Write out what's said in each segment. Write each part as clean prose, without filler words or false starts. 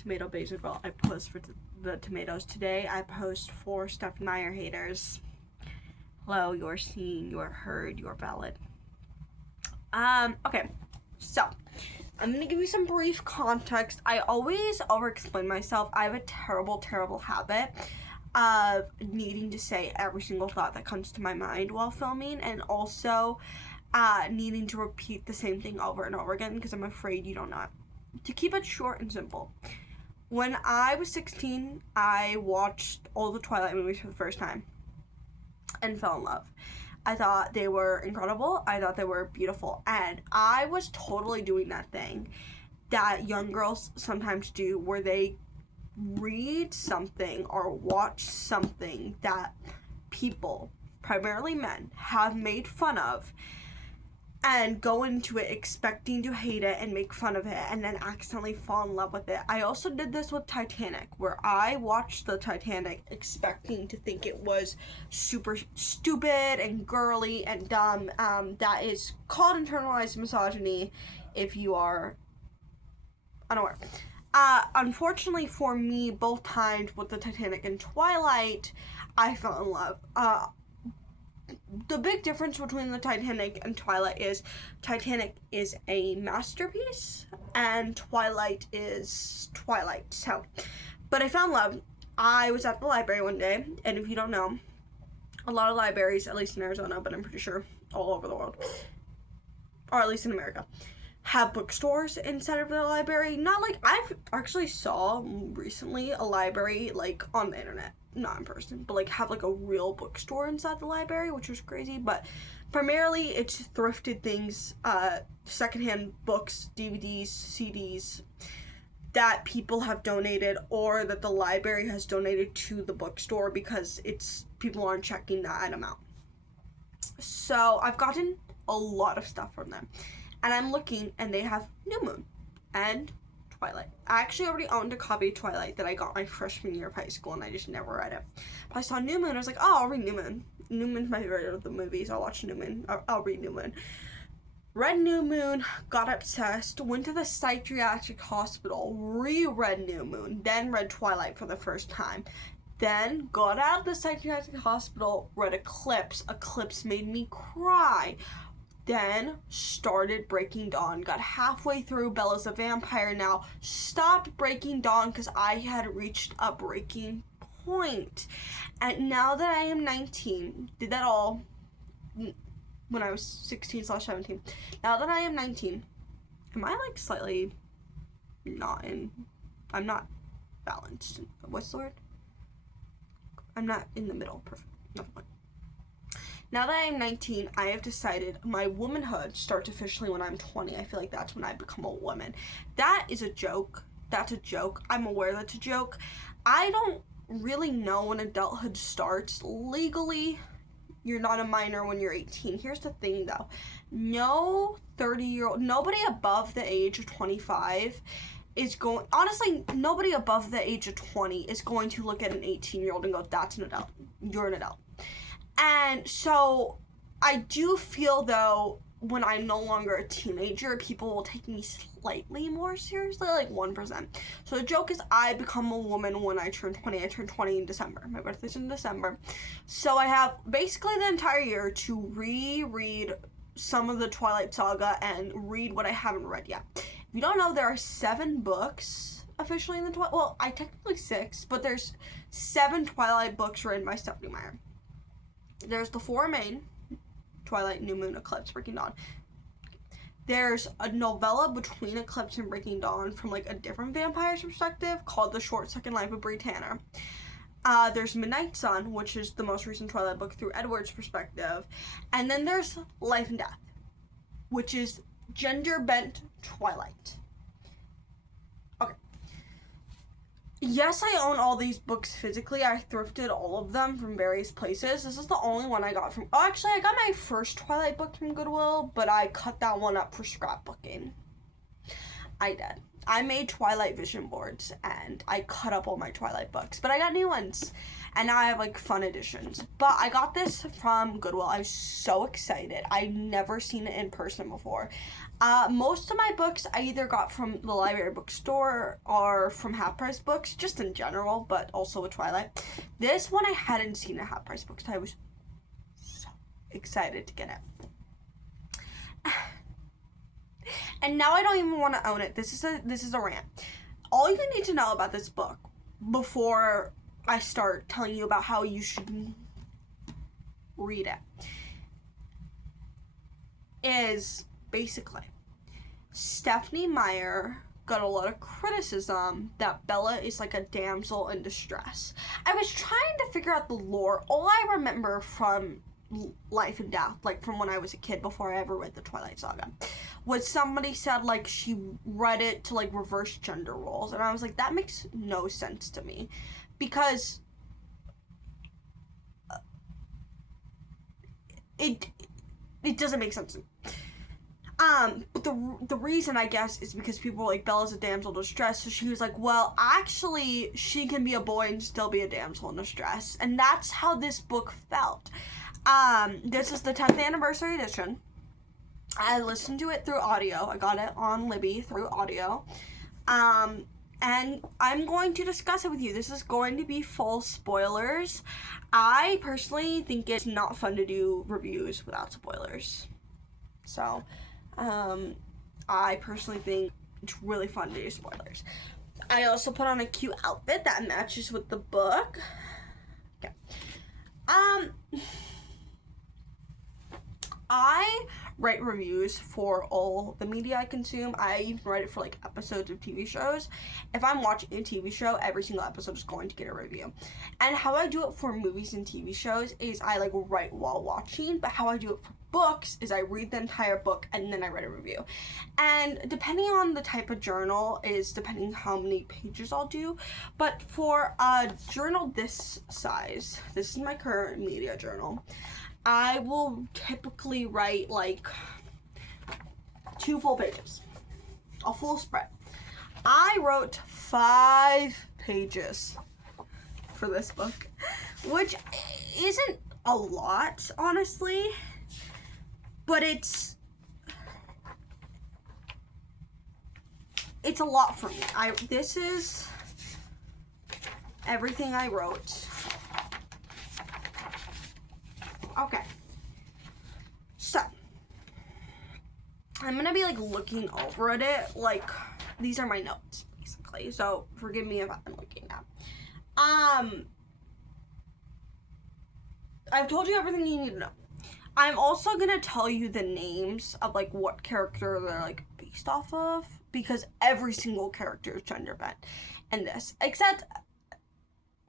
tomato basil. I post for the tomatoes. Today I post for Stephenie Meyer haters. Hello, you're seen, you're heard, you're valid. Okay, so I'm gonna give you some brief context. I always over-explain myself. I have a terrible habit of needing to say every single thought that comes to my mind while filming, and also needing to repeat the same thing over and over again because I'm afraid you don't know it. To keep it short and simple, when I was 16, I watched all the Twilight movies for the first time and fell in love. I thought they were incredible. I thought they were beautiful. And I was totally doing that thing that young girls sometimes do, where they read something or watch something that people, primarily men, have made fun of, and go into it expecting to hate it and make fun of it, and then accidentally fall in love with it. I also did this with Titanic, where I watched the Titanic expecting to think it was super stupid and girly and dumb. That is called internalized misogyny if you are unaware. Unfortunately for me, both times with the Titanic and Twilight, I fell in love. The big difference between the Titanic and Twilight is Titanic is a masterpiece and Twilight is Twilight. So, but I fell in love. I was at the library one day, and if you don't know, a lot of libraries, at least in Arizona, but I'm pretty sure all over the world, or at least in America, have bookstores inside of their library. Not like, I've actually saw recently a library like on the internet, not in person, but like have like a real bookstore inside the library, which was crazy. But primarily it's thrifted things, secondhand books, DVDs, CDs that people have donated or that the library has donated to the bookstore because people aren't checking that item out. So I've gotten a lot of stuff from them, and I'm looking, and they have New Moon and Twilight. I actually already owned a copy of Twilight that I got my freshman year of high school, and I just never read it. But I saw New Moon, I was like, oh, I'll read New Moon. New Moon's my favorite of the movies. I'll watch New Moon. I'll read New Moon. Read New Moon, got obsessed, went to the psychiatric hospital, reread New Moon, then read Twilight for the first time. Then got out of the psychiatric hospital, read Eclipse. Eclipse made me cry. Then started Breaking Dawn, got halfway through Bella's a Vampire Now, stopped Breaking Dawn because I had reached a breaking point. And now that I am 19, did that all when I was 16/17. Now that I am 19, am I like slightly I'm not balanced. What's the word? I'm not in the middle. Perfect. No point. Now that I am 19, I have decided my womanhood starts officially when I'm 20. I feel like that's when I become a woman. That is a joke. That's a joke. I'm aware that's a joke. I don't really know when adulthood starts. Legally, you're not a minor when you're 18. Here's the thing, though. No 30-year-old, nobody above the age of 25 is going, honestly, nobody above the age of 20 is going to look at an 18-year-old and go, that's an adult. You're an adult. And so I do feel, though, when I'm no longer a teenager, people will take me slightly more seriously, like 1%. So the joke is I become a woman when I turn 20. I turn 20 in December. My birthday's in December. So I have basically the entire year to reread some of the Twilight Saga and read what I haven't read yet. If you don't know, there are 7 books officially in the Twilight. Well, I technically 6, but there's 7 Twilight books written by Stephenie Meyer. There's the 4 main, Twilight, New Moon, Eclipse, Breaking Dawn. There's a novella between Eclipse and Breaking Dawn from like a different vampire's perspective called The Short Second Life of Bree Tanner. There's Midnight Sun, which is the most recent Twilight book through Edward's perspective. And then there's Life and Death, which is gender-bent Twilight. Okay. Yes, I own all these books physically. I thrifted all of them from various places. This is the only one I got from... Oh, actually, I got my first Twilight book from Goodwill, but I cut that one up for scrapbooking. I did. I made Twilight vision boards, and I cut up all my Twilight books, but I got new ones, and now I have, like, fun editions. But I got this from Goodwill. I was so excited. I'd never seen it in person before. Most of my books I either got from the library bookstore or from Half Price Books, just in general, but also with Twilight. This one I hadn't seen at Half Price Books. I was so excited to get it. And now I don't even want to own it. This is a rant. All you need to know about this book before I start telling you about how you should read it is basically Stephenie Meyer got a lot of criticism that Bella is like a damsel in distress. I was trying to figure out the lore. All I remember from Life and Death, like from when I was a kid before I ever read the Twilight Saga, was somebody said like she read it to like reverse gender roles, and I was like, that makes no sense to me, because it doesn't make sense to me. But the reason, I guess, is because people were like, Bella's a damsel in distress, so she was like, well, actually, she can be a boy and still be a damsel in distress, and that's how this book felt. This is the 10th anniversary edition. I listened to it through audio. I got it on Libby through audio. And I'm going to discuss it with you. This is going to be full spoilers. I personally think it's not fun to do reviews without spoilers. So, I personally think it's really fun to do spoilers. I also put on a cute outfit that matches with the book. Okay. I write reviews for all the media I consume. I even write it for like episodes of TV shows. If I'm watching a TV show, every single episode is going to get a review. And how I do it for movies and TV shows is I like write while watching, but how I do it for books is I read the entire book and then I write a review. And depending on the type of journal is depending how many pages I'll do. But for a journal this size, this is my current media journal, I will typically write like 2 full pages, a full spread. I wrote 5 pages for this book, which isn't a lot, honestly, but it's a lot for me. This is everything I wrote. Okay, so I'm gonna be like looking over at it, like these are my notes basically, so forgive me if I'm looking at. I've told you everything you need to know. I'm also gonna tell you the names of like what character they're like based off of, because every single character is gender bent in this, except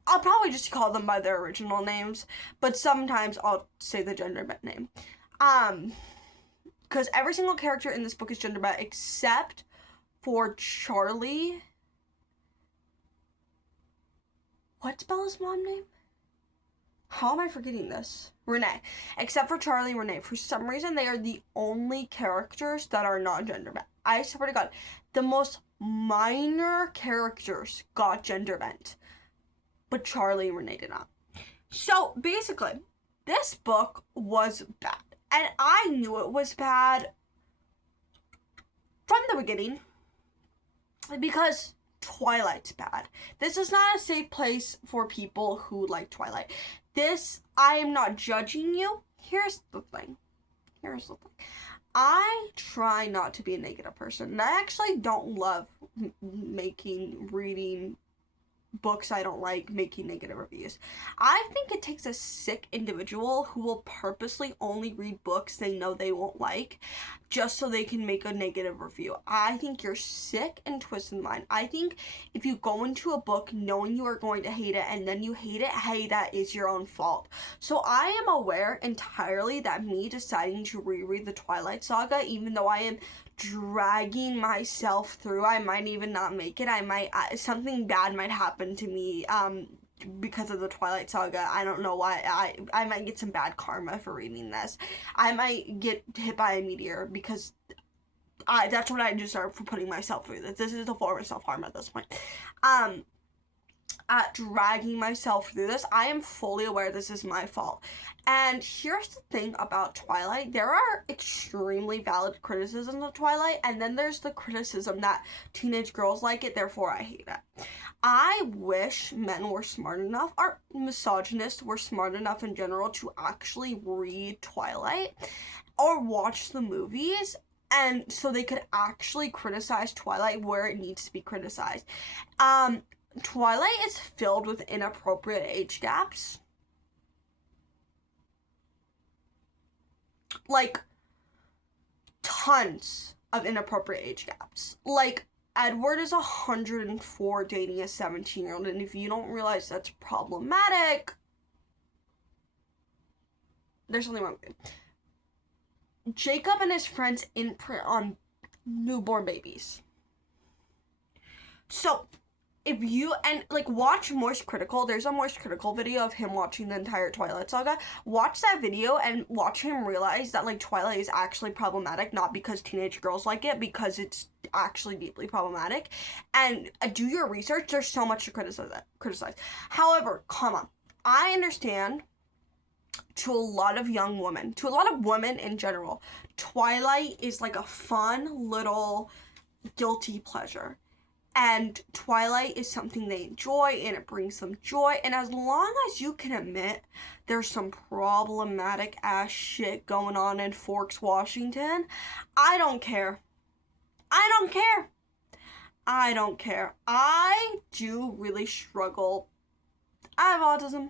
I'll probably just call them by their original names, but sometimes I'll say the gender bent name. Because every single character in this book is gender bent except for Charlie. What's Bella's mom name? How am I forgetting this? Renee. Except for Charlie and Renee. For some reason, they are the only characters that are not gender bent. I swear to God, the most minor characters got gender bent, but Charlie and Renee did not. So basically, this book was bad. And I knew it was bad from the beginning, because Twilight's bad. This is not a safe place for people who like Twilight. I am not judging you. Here's the thing. I try not to be a negative person. And I actually don't love reading books I don't like, making negative reviews. I think it takes a sick individual who will purposely only read books they know they won't like just so they can make a negative review. I think you're sick and twisted in mind. I think if you go into a book knowing you are going to hate it and then you hate it, hey, that is your own fault. So I am aware entirely that me deciding to reread the Twilight Saga, even though I am dragging myself through, I might even not make it. Something bad might happen to me because of the Twilight Saga. I don't know why. I might get some bad karma for reading this. I might get hit by a meteor because that's what I deserve for putting myself through this. This is a form of self-harm at this point. At dragging myself through this, I am fully aware this is my fault. And here's the thing about Twilight. There are extremely valid criticisms of Twilight, and then there's the criticism that teenage girls like it, therefore I hate it. I wish men were smart enough, or misogynists were smart enough in general, to actually read Twilight or watch the movies, and so they could actually criticize Twilight where it needs to be criticized. Twilight is filled with inappropriate age gaps. Like, tons of inappropriate age gaps. Like, Edward is 104 dating a 17-year-old, and if you don't realize that's problematic, there's something wrong with it. Jacob and his friends imprint on newborn babies. So, if you, and like, watch Moist Critical, there's a Moist Critical video of him watching the entire Twilight saga. Watch that video and watch him realize that, like, Twilight is actually problematic, not because teenage girls like it, because it's actually deeply problematic. And do your research, there's so much to criticize. However, I understand, to a lot of young women, to a lot of women in general, Twilight is like a fun little guilty pleasure. And Twilight is something they enjoy, and it brings them joy. And as long as you can admit there's some problematic ass shit going on in Forks, Washington, I don't care. I don't care. I don't care. I do really struggle. I have autism.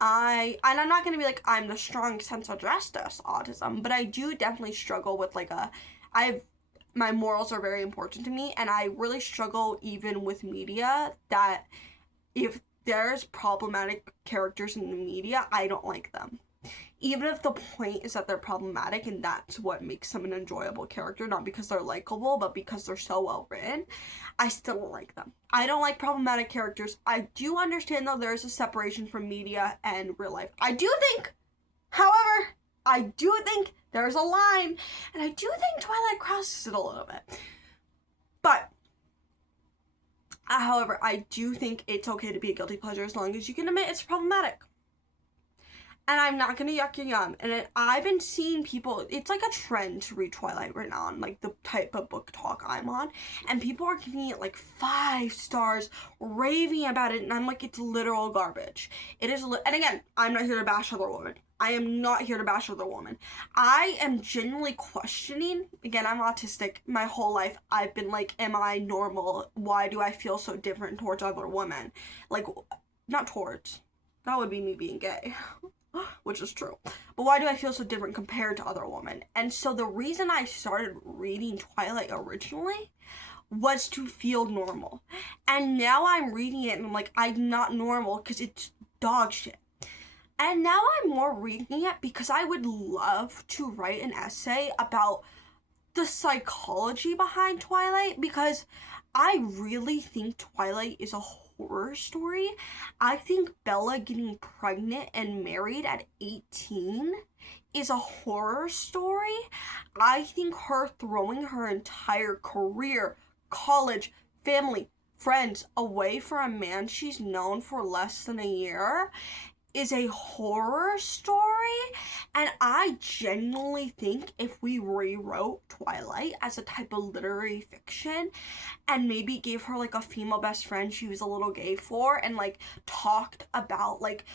And I'm not going to be like, I'm the strong sense of justice autism, but I do definitely struggle with like my morals are very important to me, and I really struggle even with media, that if there's problematic characters in the media, I don't like them. Even if the point is that they're problematic and that's what makes them an enjoyable character, not because they're likable, but because they're so well written, I still don't like them. I don't like problematic characters. I do understand, though, there's a separation from media and real life. I do think, however, there's a line, and I do think Twilight crosses it a little bit. But, however, I do think it's okay to be a guilty pleasure as long as you can admit it's problematic. And I'm not gonna yuck your yum. And I've been seeing people, it's like a trend to read Twilight right now on like the type of book talk I'm on. And people are giving it like 5 stars, raving about it. And I'm like, it's literal garbage. It is, and again, I'm not here to bash other women. I am not here to bash other women. I am genuinely questioning, again, I'm autistic. My whole life, I've been like, am I normal? Why do I feel so different towards other women? Like, not towards. That would be me being gay. Which is true. But why do I feel so different compared to other women? And so the reason I started reading Twilight originally was to feel normal. And now I'm reading it and I'm like, I'm not normal because it's dog shit. And now I'm more reading it because I would love to write an essay about the psychology behind Twilight, because I really think Twilight is a horror story. I think Bella getting pregnant and married at 18 is a horror story. I think her throwing her entire career, college, family, friends away for a man she's known for less than a year is a horror story. And I genuinely think if we rewrote Twilight as a type of literary fiction and maybe gave her like a female best friend she was a little gay for, and like talked about like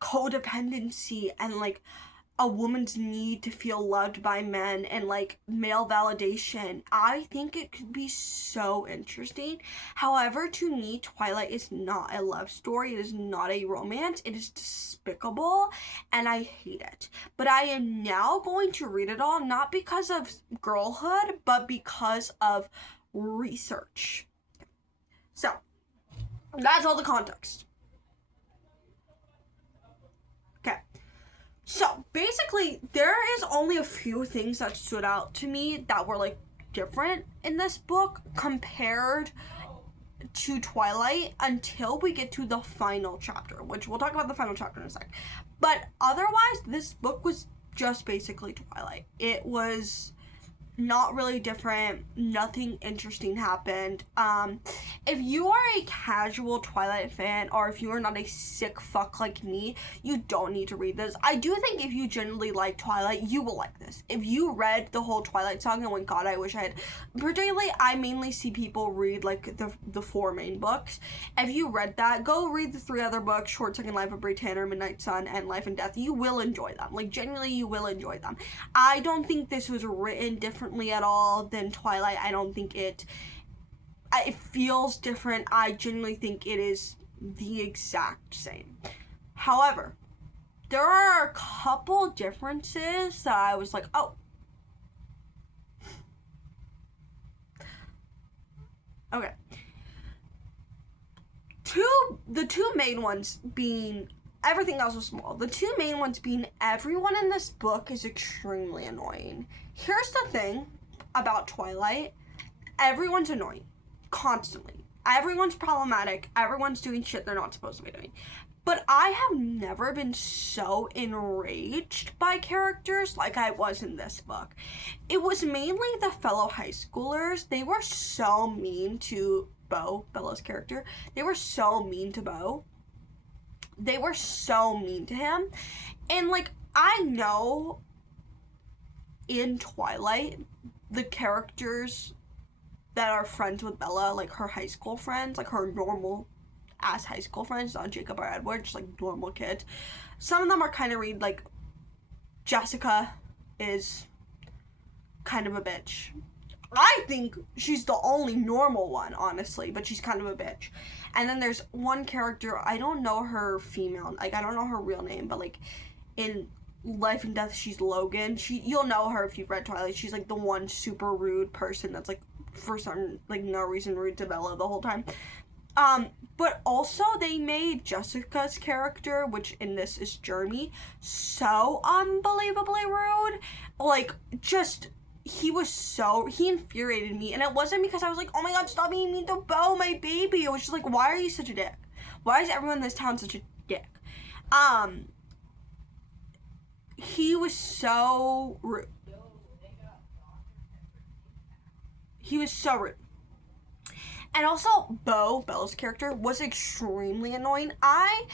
codependency and like a woman's need to feel loved by men and like male validation, I think it could be so interesting. However, to me, Twilight is not a love story. It is not a romance. It is despicable, and I hate it. But I am now going to read it all, not because of girlhood, but because of research. So, that's all the context. Okay. So, basically, there is only a few things that stood out to me that were, like, different in this book compared to Twilight until we get to the final chapter, which we'll talk about the final chapter in a sec. But otherwise, this book was just basically Twilight. It was not really different. Nothing interesting happened. If you are a casual Twilight fan, or if you are not a sick fuck like me, you don't need to read this. I do think if you genuinely like Twilight, you will like this. If you read the whole Twilight saga, and went, God, I wish I had. Particularly, I mainly see people read like the 4 main books. If you read that, go read the 3 other books: Short Second Life of Bray Tanner, Midnight Sun, and Life and Death. You will enjoy them. Like, genuinely, you will enjoy them. I don't think this was written differently at all than Twilight. I don't think it feels different. I genuinely think it is the exact same. However, there are a couple differences that I was like, oh. Okay. The two main ones being, everything else was small. The 2 main ones being, everyone in this book is extremely annoying. Here's the thing about Twilight. Everyone's annoying. Constantly. Everyone's problematic. Everyone's doing shit they're not supposed to be doing. But I have never been so enraged by characters like I was in this book. It was mainly the fellow high schoolers. They were so mean to Beau, Bella's character. They were so mean to Beau. They were so mean to him. And, like, I know in Twilight, the characters that are friends with Bella, like her high school friends, like her normal ass high school friends, not Jacob or Edward, just like normal kids. Some of them are kind of read, like Jessica is kind of a bitch. I think she's the only normal one, honestly, but she's kind of a bitch. And then there's one character, I don't know her female, like, I don't know her real name, but, like, in Life and Death, she's Logan. You'll know her if you've read Twilight. She's, like, the one super rude person that's, like, for some, like, no reason rude to Bella the whole time. But also they made Jessica's character, which in this is Jeremy, so unbelievably rude. Like, just, he infuriated me. And it wasn't because I was like, oh my God, stop being mean to Beau, my baby. It was just like, why are you such a dick? Why is everyone in this town such a dick? He was so rude. He was so rude. And also, Bella's character, was extremely annoying. I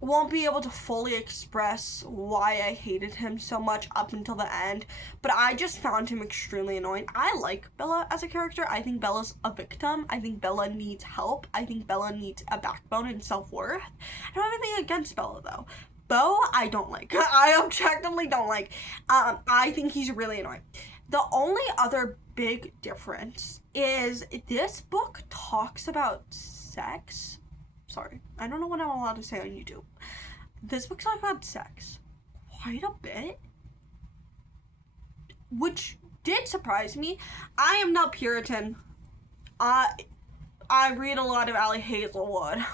won't be able to fully express why I hated him so much up until the end, but I just found him extremely annoying. I like Bella as a character. I think Bella's a victim. I think Bella needs help. I think Bella needs a backbone and self-worth. I don't have anything against Bella, though. Beau, I don't like. I objectively don't like. I think he's really annoying. The only other big difference is this book talks about sex. Sorry, I don't know what I'm allowed to say on YouTube. This book talks about sex quite a bit, which did surprise me. I am not Puritan. I read a lot of Allie Hazelwood.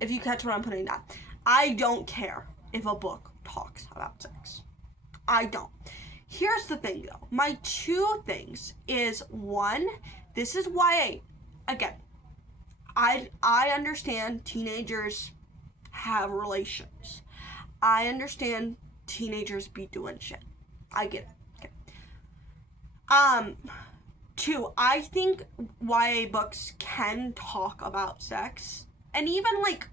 If you catch what I'm putting down. I don't care if a book talks about sex. I don't. Here's the thing, though. My 2 things is, 1, this is YA. Again, I understand teenagers have relations. I understand teenagers be doing shit. I get it. Okay. 2, I think YA books can talk about sex. And even, like,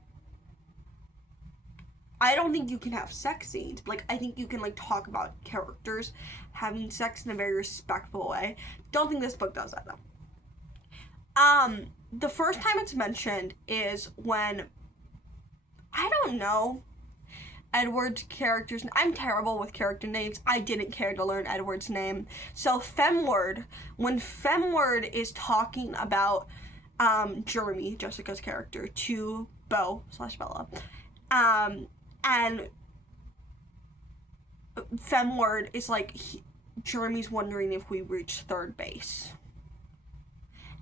I don't think you can have sex scenes, but, like, I think you can, like, talk about characters having sex in a very respectful way. Don't think this book does that, though. The first time it's mentioned is when, I don't know Edward's character's, I'm terrible with character names. I didn't care to learn Edward's name. So Femward, when Femward is talking about, Jeremy, Jessica's character, to Beau/Bella, and Femward is like, Jeremy's wondering if we reached 3rd base.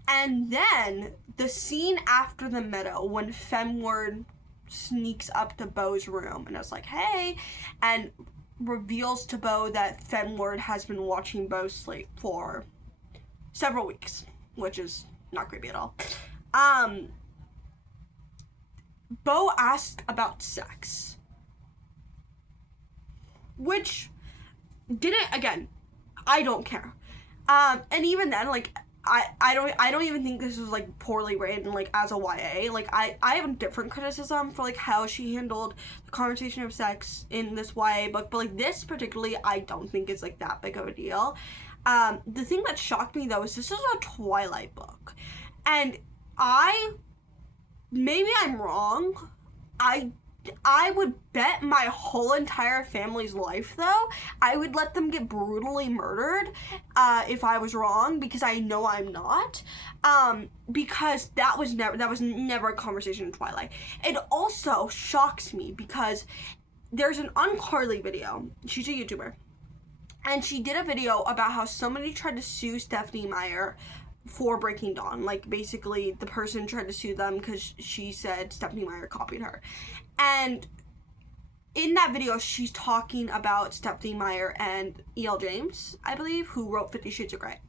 And then the scene after the meadow, when Femward sneaks up to Beau's room and is like, hey, and reveals to Beau that Femward has been watching Beau sleep for several weeks, which is not creepy at all. Beau asked about sex, which didn't, again, I don't care. And even then, like, I don't even think this was, like, poorly written, like, as a YA. Like, I have a different criticism for, like, how she handled the conversation of sex in this YA book, but, like, this particularly, I don't think is, like, that big of a deal. The thing that shocked me, though, is this is a Twilight book, and maybe I'm wrong, I would bet my whole entire family's life, though, I would let them get brutally murdered if I was wrong, because I know I'm not. Because that was never a conversation in Twilight. It also shocks me because there's an UnCarly video. She's a YouTuber. And she did a video about how somebody tried to sue Stephenie Meyer for Breaking Dawn. Like, basically, the person tried to sue them because she said Stephenie Meyer copied her. And in that video, she's talking about Stephenie Meyer and E.L. James, I believe, who wrote 50 Shades of Grey.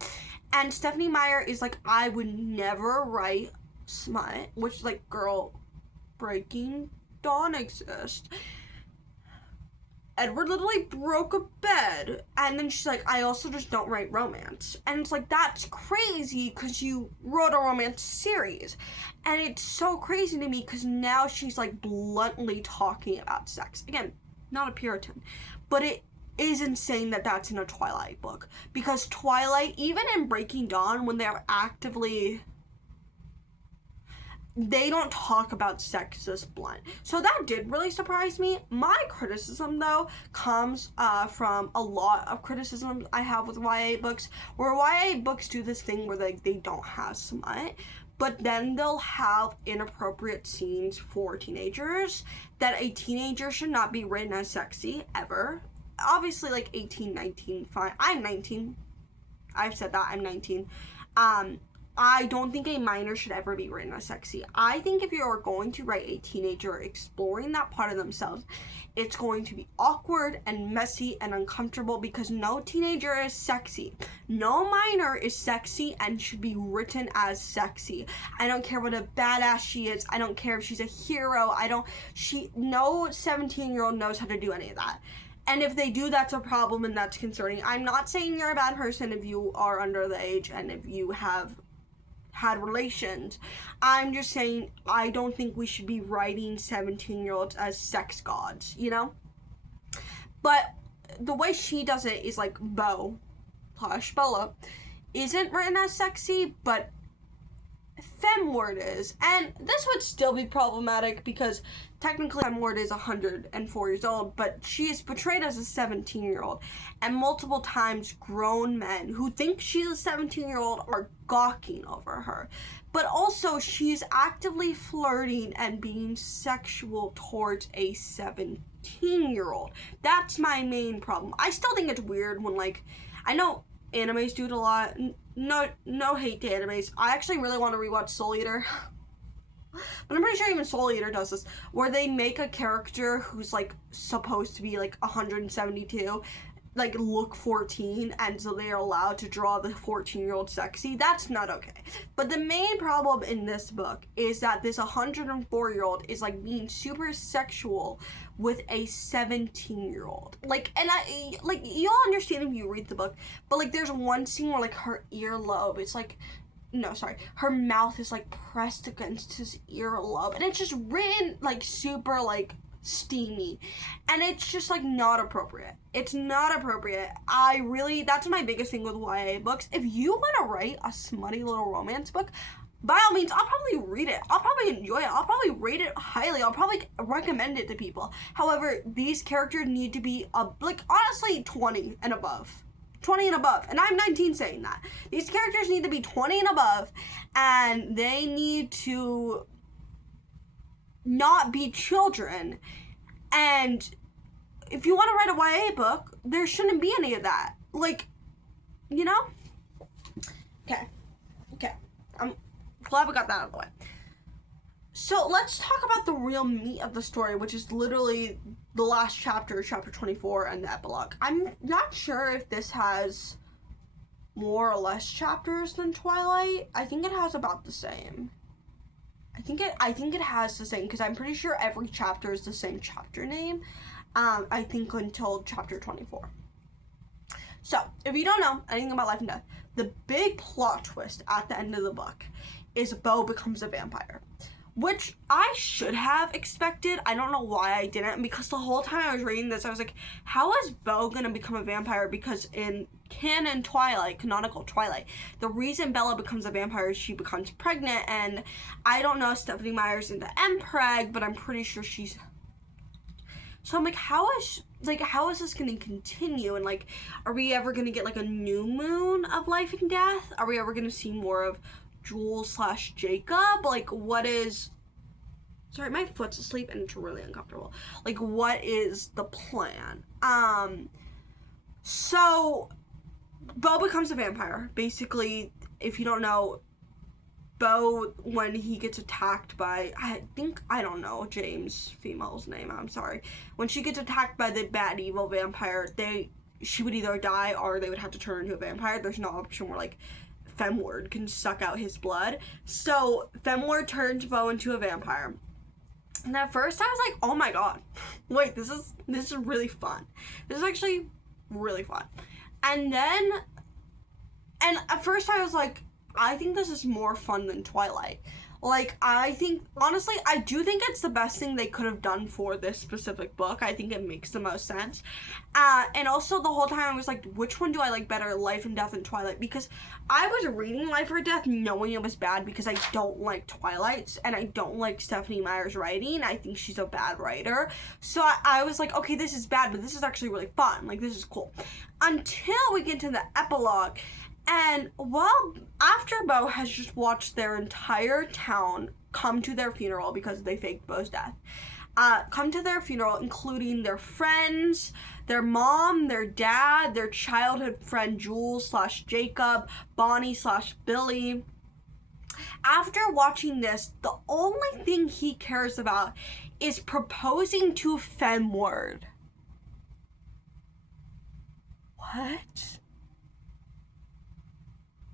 And Stephenie Meyer is like, I would never write smut, which, like, girl, Breaking Dawn exists. Edward literally broke a bed, and then she's like, I also just don't write romance. And it's like, that's crazy, because you wrote a romance series. And it's so crazy to me, because now she's, like, bluntly talking about sex. Again, not a Puritan, but it is insane that that's in a Twilight book. Because Twilight, even in Breaking Dawn, when they're actively... they don't talk about sex this blunt. So that did really surprise me. My criticism, though, comes from a lot of criticism I have with YA books, where YA books do this thing where they don't have smut, but then they'll have inappropriate scenes for teenagers, that a teenager should not be written as sexy, ever. Obviously, like, 18, 19, fine. I'm 19. I've said that, I'm 19. I don't think a minor should ever be written as sexy. I think if you're going to write a teenager exploring that part of themselves, it's going to be awkward and messy and uncomfortable, because no teenager is sexy. No minor is sexy and should be written as sexy. I don't care what a badass she is. I don't care if she's a hero. No 17-year-old knows how to do any of that. And if they do, that's a problem and that's concerning. I'm not saying you're a bad person if you are under the age and if you have had relations. I'm just saying I don't think we should be writing 17-year-olds as sex gods, you know? But the way she does it is like Bella isn't written as sexy, but Femward is. And this would still be problematic because technically Femward is 104 years old, but she is portrayed as a 17-year-old. And multiple times grown men who think she's a 17-year-old are gawking over her. But also she's actively flirting and being sexual towards a 17-year-old. That's my main problem. I still think it's weird when, like, I know animes do it a lot. No hate to animes. I actually really want to rewatch Soul Eater. But I'm pretty sure even Soul Eater does this, where they make a character who's, like, supposed to be, like, 172, like, look 14, and so they are allowed to draw the 14-year-old sexy. That's not okay. But the main problem in this book is that this 104-year-old is, like, being super sexual with a 17-year-old. Like, and you'll understand if you read the book, but, like, there's one scene where, like, her earlobe, it's, like, her mouth is, like, pressed against his earlobe, and it's just written, like, super, like, steamy, and it's just, like, not appropriate. It's not appropriate. That's my biggest thing with YA books. If you want to write a smutty little romance book, by all means, I'll probably read it. I'll probably enjoy it. I'll probably rate it highly. I'll probably recommend it to people. However, these characters need to be, like, honestly, 20 and above. 20 and above. And I'm 19 saying that. These characters need to be 20 and above, and they need to not be children. And if you want to write a YA book, there shouldn't be any of that. Like, you know? Okay. I'm glad we got that out of the way. So let's talk about the real meat of the story, which is literally the last chapter, chapter 24, and the epilogue. I'm not sure if this has more or less chapters than Twilight. I think it has about the same. I think it has the same, because I'm pretty sure every chapter is the same chapter name. I think until chapter 24. So, if you don't know anything about Life and Death, the big plot twist at the end of the book is Beau becomes a vampire, which I should have expected. I don't know why I didn't, because the whole time I was reading this, I was like, how is Beau gonna become a vampire? Because in canon Twilight, canonical Twilight, the reason Bella becomes a vampire is she becomes pregnant, and I don't know if Stephenie Meyer's into MPreg, but I'm pretty sure she's... So I'm like, how is this going to continue? And, like, are we ever going to get, like, a new moon of Life and Death? Are we ever going to see more of Jules/Jacob? Like, what is... Sorry, my foot's asleep and it's really uncomfortable. Like, what is the plan? So, Beau becomes a vampire. Basically, if you don't know, Beau, when he gets attacked by, I don't know James' female's name, I'm sorry. When she gets attacked by the bad evil vampire, she would either die or they would have to turn into a vampire. There's no option where, like, Femward can suck out his blood. So, Femward turns Beau into a vampire. And at first I was like, oh my god, wait, this is really fun. This is actually really fun. And at first I was like, I think this is more fun than Twilight. Like, honestly, I do think it's the best thing they could have done for this specific book. I think it makes the most sense. And also, the whole time I was like, which one do I like better, Life and Death and Twilight? Because I was reading Life or Death knowing it was bad because I don't like Twilight's, and I don't like Stephenie Meyer's writing. I think she's a bad writer. So I was like, okay, this is bad, but this is actually really fun. Like, this is cool. Until we get to the epilogue. And, well, after Beau has just watched their entire town come to their funeral because they faked Beau's death, come to their funeral, including their friends, their mom, their dad, their childhood friend Jules/Jacob, Bonnie/Billy. After watching this, the only thing he cares about is proposing to Femward.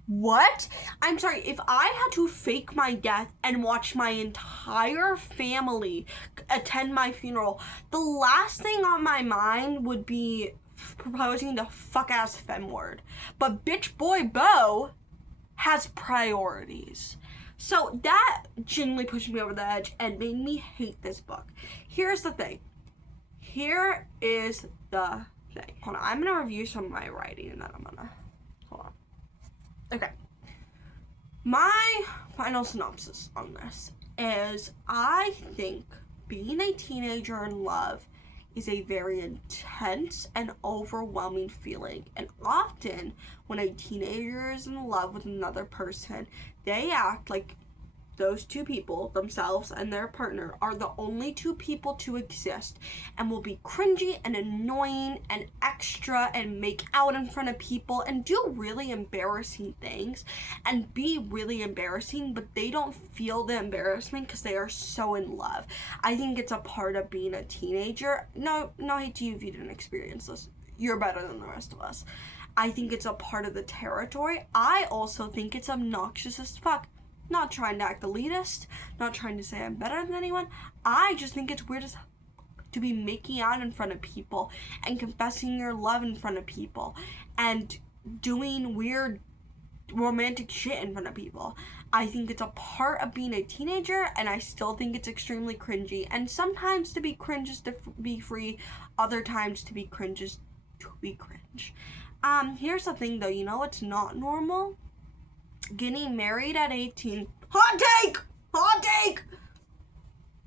What? I'm sorry, if I had to fake my death and watch my entire family attend my funeral, the last thing on my mind would be proposing to fuck-ass Femward. But bitch boy Beau has priorities. So that genuinely pushed me over the edge and made me hate this book. Here's the thing. Hold on, I'm going to review some of my writing and then hold on. Okay. My final synopsis on this is I think being a teenager in love is a very intense and overwhelming feeling. And often when a teenager is in love with another person, they act like those two people, themselves and their partner, are the only two people to exist and will be cringy and annoying and extra and make out in front of people and do really embarrassing things and be really embarrassing, but they don't feel the embarrassment because they are so in love. I think it's a part of being a teenager. No hate to you if you didn't experience this. You're better than the rest of us. I think it's a part of the territory. I also think it's obnoxious as fuck. Not trying to act elitist, not trying to say I'm better than anyone. I just think it's weird as to be making out in front of people and confessing your love in front of people and doing weird romantic shit in front of people. I think it's a part of being a teenager, and I still think it's extremely cringy. And sometimes to be cringe is to be free, other times to be cringe is to be cringe. Here's the thing though, you know what's not normal? Getting married at 18. Hot take!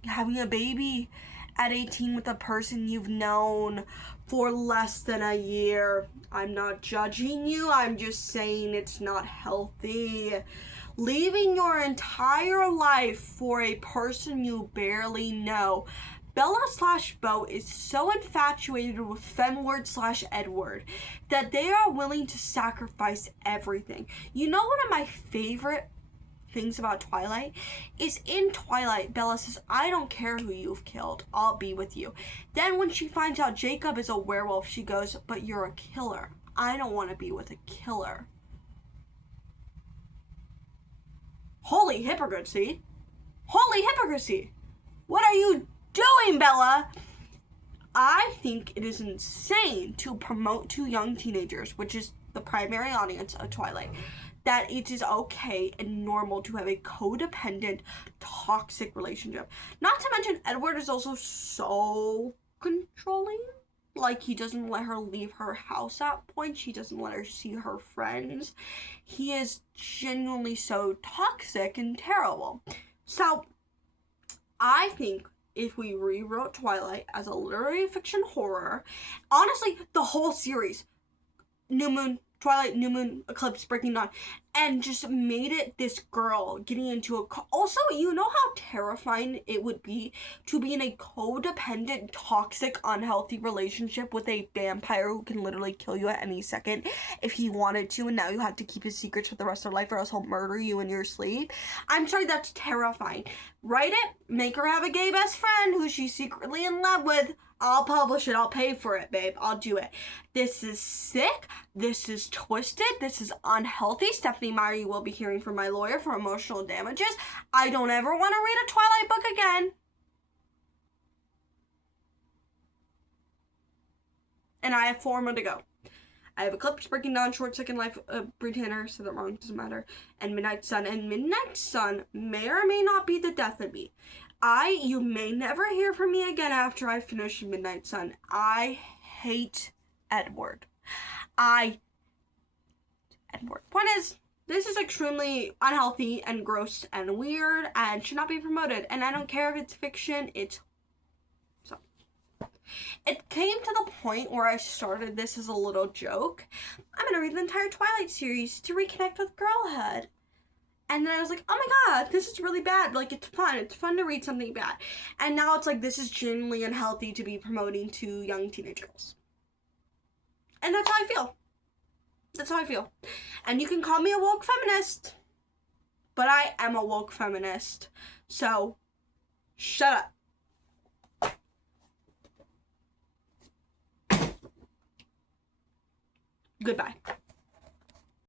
Having a baby at 18 with a person you've known for less than a year. I'm not judging you, I'm just saying it's not healthy. Leaving your entire life for a person you barely know. Bella/Beau is so infatuated with Femward/Edward that they are willing to sacrifice everything. You know, one of my favorite things about Twilight is in Twilight, Bella says, I don't care who you've killed, I'll be with you. Then when she finds out Jacob is a werewolf, she goes, but you're a killer. I don't want to be with a killer. Holy hypocrisy. What are you doing, Bella? I think it is insane to promote to young teenagers, which is the primary audience of Twilight, that it is okay and normal to have a codependent, toxic relationship. Not to mention, Edward is also so controlling. Like, he doesn't let her leave her house at points. He doesn't let her see her friends. He is genuinely so toxic and terrible. So, I think if we rewrote Twilight as a literary fiction horror, honestly, the whole series, New Moon, Twilight, New Moon, Eclipse, Breaking Dawn, and just made it this girl getting into a... Also, you know how terrifying it would be to be in a codependent, toxic, unhealthy relationship with a vampire who can literally kill you at any second if he wanted to, and now you have to keep his secrets for the rest of your life or else he'll murder you in your sleep. I'm sorry, that's terrifying. Write it, make her have a gay best friend who she's secretly in love with. I'll publish it. I'll pay for it, babe. I'll do it. This is sick. This is twisted. This is unhealthy. Stephenie Meyer, you will be hearing from my lawyer for emotional damages. I don't ever want to read a Twilight book again. And I have 4 more to go. I have Eclipse, Breaking Dawn, Short Second Life, Brie Tanner, said that wrong, doesn't matter, and Midnight Sun. And Midnight Sun may or may not be the death of me. You may never hear from me again after I finish Midnight Sun. I hate Edward. Point is, this is extremely unhealthy and gross and weird and should not be promoted. And I don't care if it's fiction, it came to the point where I started this as a little joke. I'm gonna read the entire Twilight series to reconnect with girlhood. And then I was like, oh my god, this is really bad. Like, it's fun. It's fun to read something bad. And now it's like, this is genuinely unhealthy to be promoting to young teenage girls. And that's how I feel. That's how I feel. And you can call me a woke feminist. But I am a woke feminist. So, shut up. Goodbye.